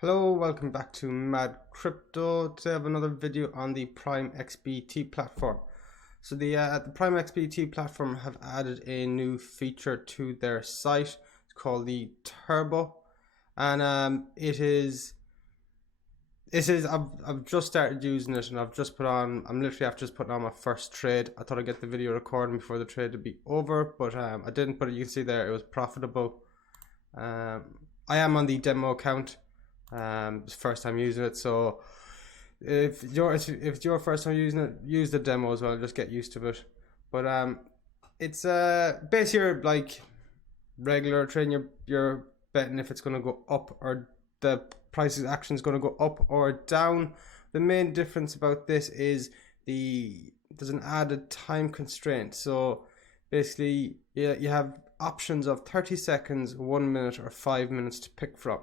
Hello, welcome back to Mad Crypto. Today I have another video on the PrimeXBT platform. So the PrimeXBT platform have added a new feature to their site. It's called the Turbo, and I've just started using it, and I'm literally after just putting on my first trade. I thought I'd get the video recording before the trade would be over, but I didn't. But you can see there it was profitable. I am on the demo account. It's first time using it, so if it's your first time using it, use the demo as well. Just get used to it. But it's basically like regular trading. You're betting if it's going to go up or the price action is going to go up or down. The main difference about this is there's an added time constraint. So basically, you have options of 30 seconds, 1 minute, or 5 minutes to pick from.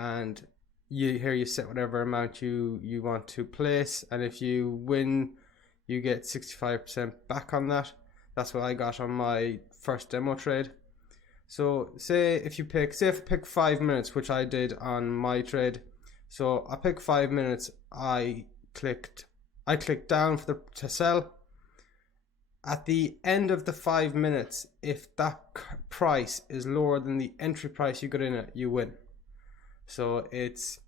And you set whatever amount you want to place, and if you win you get 65% back on that. That's what I got on my first demo trade. So say if I pick 5 minutes, which I did on my trade. So I pick 5 minutes, I clicked down to sell. At the end of the 5 minutes, if that price is lower than the entry price you got in it, you win. So it's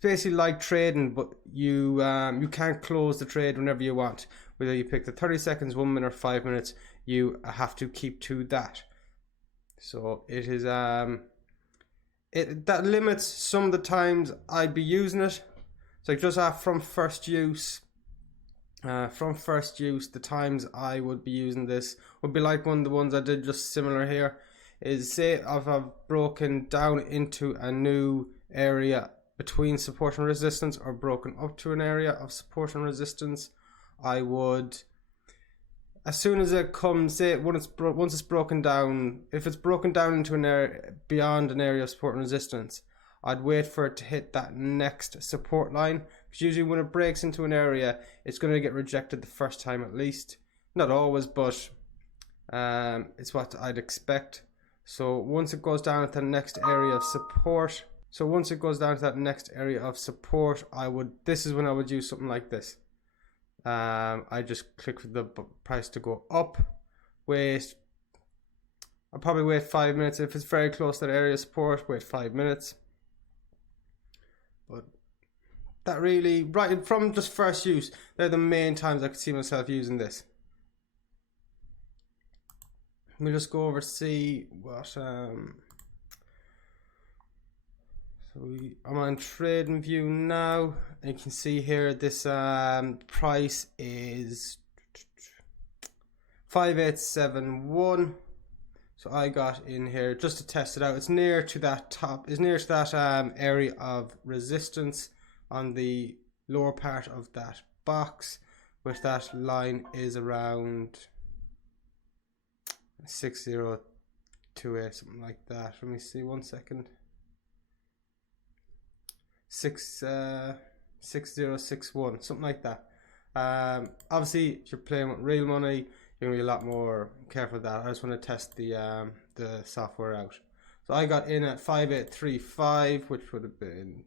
basically like trading, but you can't close the trade whenever you want. Whether you pick the 30 seconds, 1 minute, or 5 minutes, you have to keep to that. So it is that limits some of the times I'd be using it. So just from first use, the times I would be using this would be like one of the ones I did just similar here. Is say if I've broken down into a new area between support and resistance, or broken up to an area of support and resistance, I would, as soon as it comes, say once it's broken down, if it's broken down into an area beyond an area of support and resistance, I'd wait for it to hit that next support line, because usually when it breaks into an area, it's going to get rejected the first time at least. Not always, but it's what I'd expect. So once it goes down to the next area of support, this is when I would use something like this. I just click for the price to go up, I'll probably wait 5 minutes. If it's very close to that area of support, wait 5 minutes. But that really, right from just first use, they're the main times I could see myself using this. Let me just go over see what I'm on trading view now, and you can see here this price is 5871. So I got in here just to test it out. It's near to that area of resistance on the lower part of that box, which that line is around 6028, something like that. Let me see 1 second. 6061, something like that. Obviously if you're playing with real money, you're gonna be a lot more careful with that. I just want to test the software out. So I got in at 5835, which would have been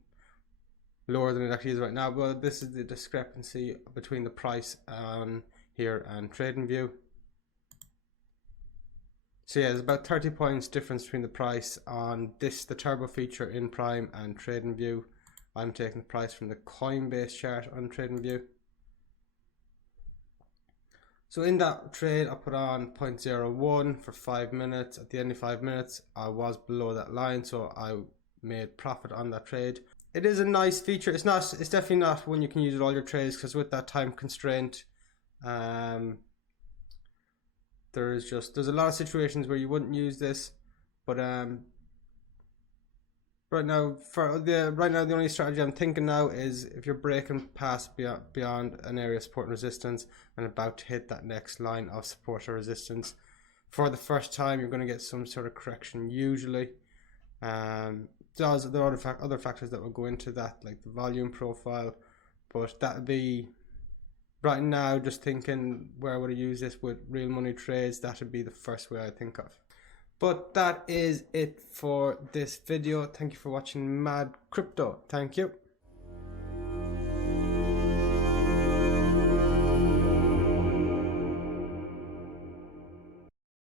lower than it actually is right now, but this is the discrepancy between the price on here and trading view. So yeah, there's about 30 points difference between the price on the turbo feature in Prime and TradingView. I'm taking the price from the Coinbase chart on TradingView. So in that trade, I put on 0.01 for 5 minutes. At the end of 5 minutes, I was below that line, so I made profit on that trade. It is a nice feature. It's definitely not one you can use with all your trades, because with that time constraint, there's a lot of situations where you wouldn't use this, but right now the only strategy I'm thinking now is if you're breaking past beyond an area of support and resistance and about to hit that next line of support or resistance, for the first time you're going to get some sort of correction usually. There are other factors that will go into that, like the volume profile, but that would be right now, just thinking where would I use this with real money trades, that would be the first way I think of. But that is it for this video. Thank you for watching Mad Crypto. Thank you.